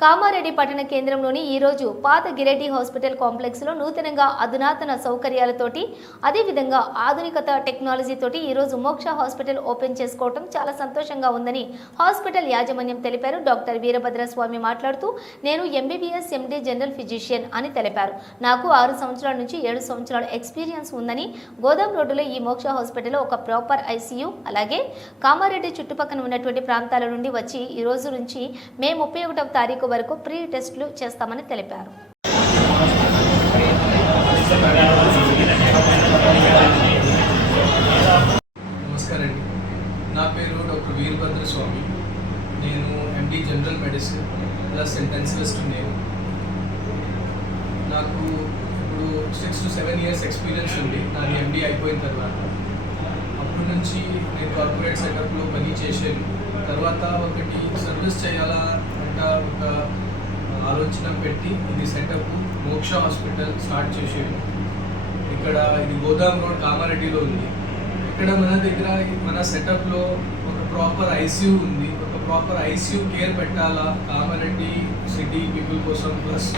కామారెడ్డి పట్టణ కేంద్రంలోని ఈరోజు పాత గిరెడ్డి హాస్పిటల్ కాంప్లెక్స్లో నూతనంగా అధునాతన సౌకర్యాలతోటి అదేవిధంగా ఆధునికత టెక్నాలజీతోటి ఈరోజు మోక్ష హాస్పిటల్ ఓపెన్ చేసుకోవటం చాలా సంతోషంగా ఉందని హాస్పిటల్ యాజమాన్యం తెలిపారు. డాక్టర్ వీరభద్రస్వామి మాట్లాడుతూ నేను ఎంబీబీఎస్ ఎండి జనరల్ ఫిజిషియన్ అని తెలిపారు. నాకు ఆరు సంవత్సరాల నుంచి ఏడు సంవత్సరాల ఎక్స్పీరియన్స్ ఉందని గోదాం రోడ్డులో ఈ మోక్ష హాస్పిటల్లో ఒక ప్రాపర్ ఐసీయూ అలాగే కామారెడ్డి చుట్టుపక్కల ఉన్నటువంటి ప్రాంతాల నుండి వచ్చి ఈ రోజు నుంచి మే ముప్పై ఒకటవ తారీఖు వరకు ప్రీ టెస్టులు చేస్తామని తెలిపారు. నమస్కారం నా పేరు డాక్టర్ వీరభద్ర స్వామి. నేను MD general medicine plus intensivist నేను. నాకు ఇప్పుడు six to seven years experience ఉంది. నాది ఎండి అయిపోయిన తర్వాత. అప్పటి నుంచి నేను కార్పొరేట్ సెటప్లో పని చేశాను. తర్వాత ఒకటి సర్వీస్ చేయాలా ఒక ఆలోచన పెట్టి ఇది సెటప్ మోక్ష హాస్పిటల్ స్టార్ట్ చేసాను ఇక్కడ ఇది గోదాం రోడ్ కామారెడ్డిలో ఉంది. ఇక్కడ మన దగ్గర మన సెటప్లో ఒక ప్రాపర్ ఐసీయూ ఉంది. ఒక ప్రాపర్ ఐసీయూ కేర్ పెట్టాలా? కామారెడ్డి సిటీ పీపుల్ కోసం ప్లస్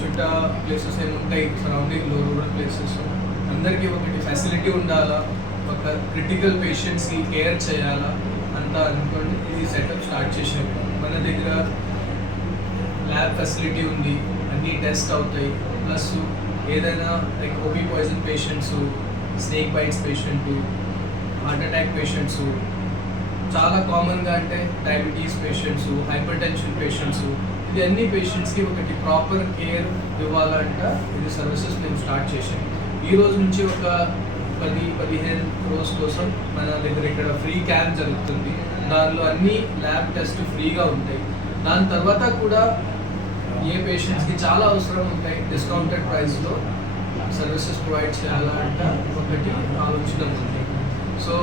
చుట్టా ప్లేసెస్ ఏమి ఉంటాయి? సరౌండింగ్లో రూరల్ ప్లేసెస్ అందరికీ ఒకటి ఫెసిలిటీ ఉండాలా? ఒక క్రిటికల్ పేషెంట్స్కి కేర్ చేయాలా? అంతా అనుకోండి ఇది సెటప్ స్టార్ట్ చేసాము మన దగ్గర ల్యాబ్ ఫెసిలిటీ ఉంది అన్నీ టెస్ట్ అవుతాయి. ప్లస్ ఏదైనా like OP poison patients snake bites patient heart attack patients చాలా కామన్గా అంటే diabetes patients hypertension patients ఇది అన్ని పేషెంట్స్కి ఒకటి ప్రాపర్ కేర్ ఇవ్వాలంట. ఇది సర్వీసెస్ మేము స్టార్ట్ చేసాం ఈ రోజు నుంచి ఒక పది పదిహేను రోజు కోసం మన దగ్గర ఇక్కడ ఫ్రీ క్యాంప్ జరుగుతుంది. దానిలో అన్ని ల్యాబ్ టెస్ట్ ఫ్రీగా ఉంటాయి. దాని తర్వాత కూడా ఏ పేషెంట్స్కి చాలా అవసరం ఉంటాయి డిస్కౌంటెడ్ ప్రైస్లో సర్వీసెస్ ప్రొవైడ్ చేయాలంట ఒకటి ఆలోచన ఉంది. సో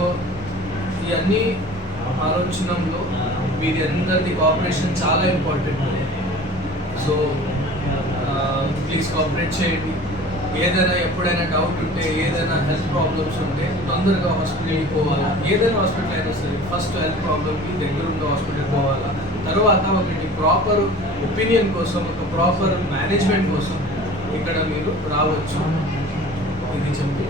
ఈ అన్ని ఆలోచనలో మీది అందరిది కోఆపరేషన్ చాలా ఇంపార్టెంట్ సో ప్లీజ్ కోఆపరేట్ చేయండి. ఏదైనా ఎప్పుడైనా డౌట్ ఉంటే ఏదైనా హెల్త్ ప్రాబ్లమ్స్ ఉంటే తొందరగా హాస్పిటల్కి పోవాలా? ఏదైనా హాస్పిటల్ అయినా సరే ఫస్ట్ హెల్త్ ప్రాబ్లమ్కి దగ్గరుండే హాస్పిటల్ పోవాలా? తర్వాత ఒకటి ప్రాపర్ ఒపీనియన్ కోసం ఒక ప్రాపర్ మేనేజ్మెంట్ కోసం ఇక్కడ మీరు రావచ్చు. ఇది చెప్పి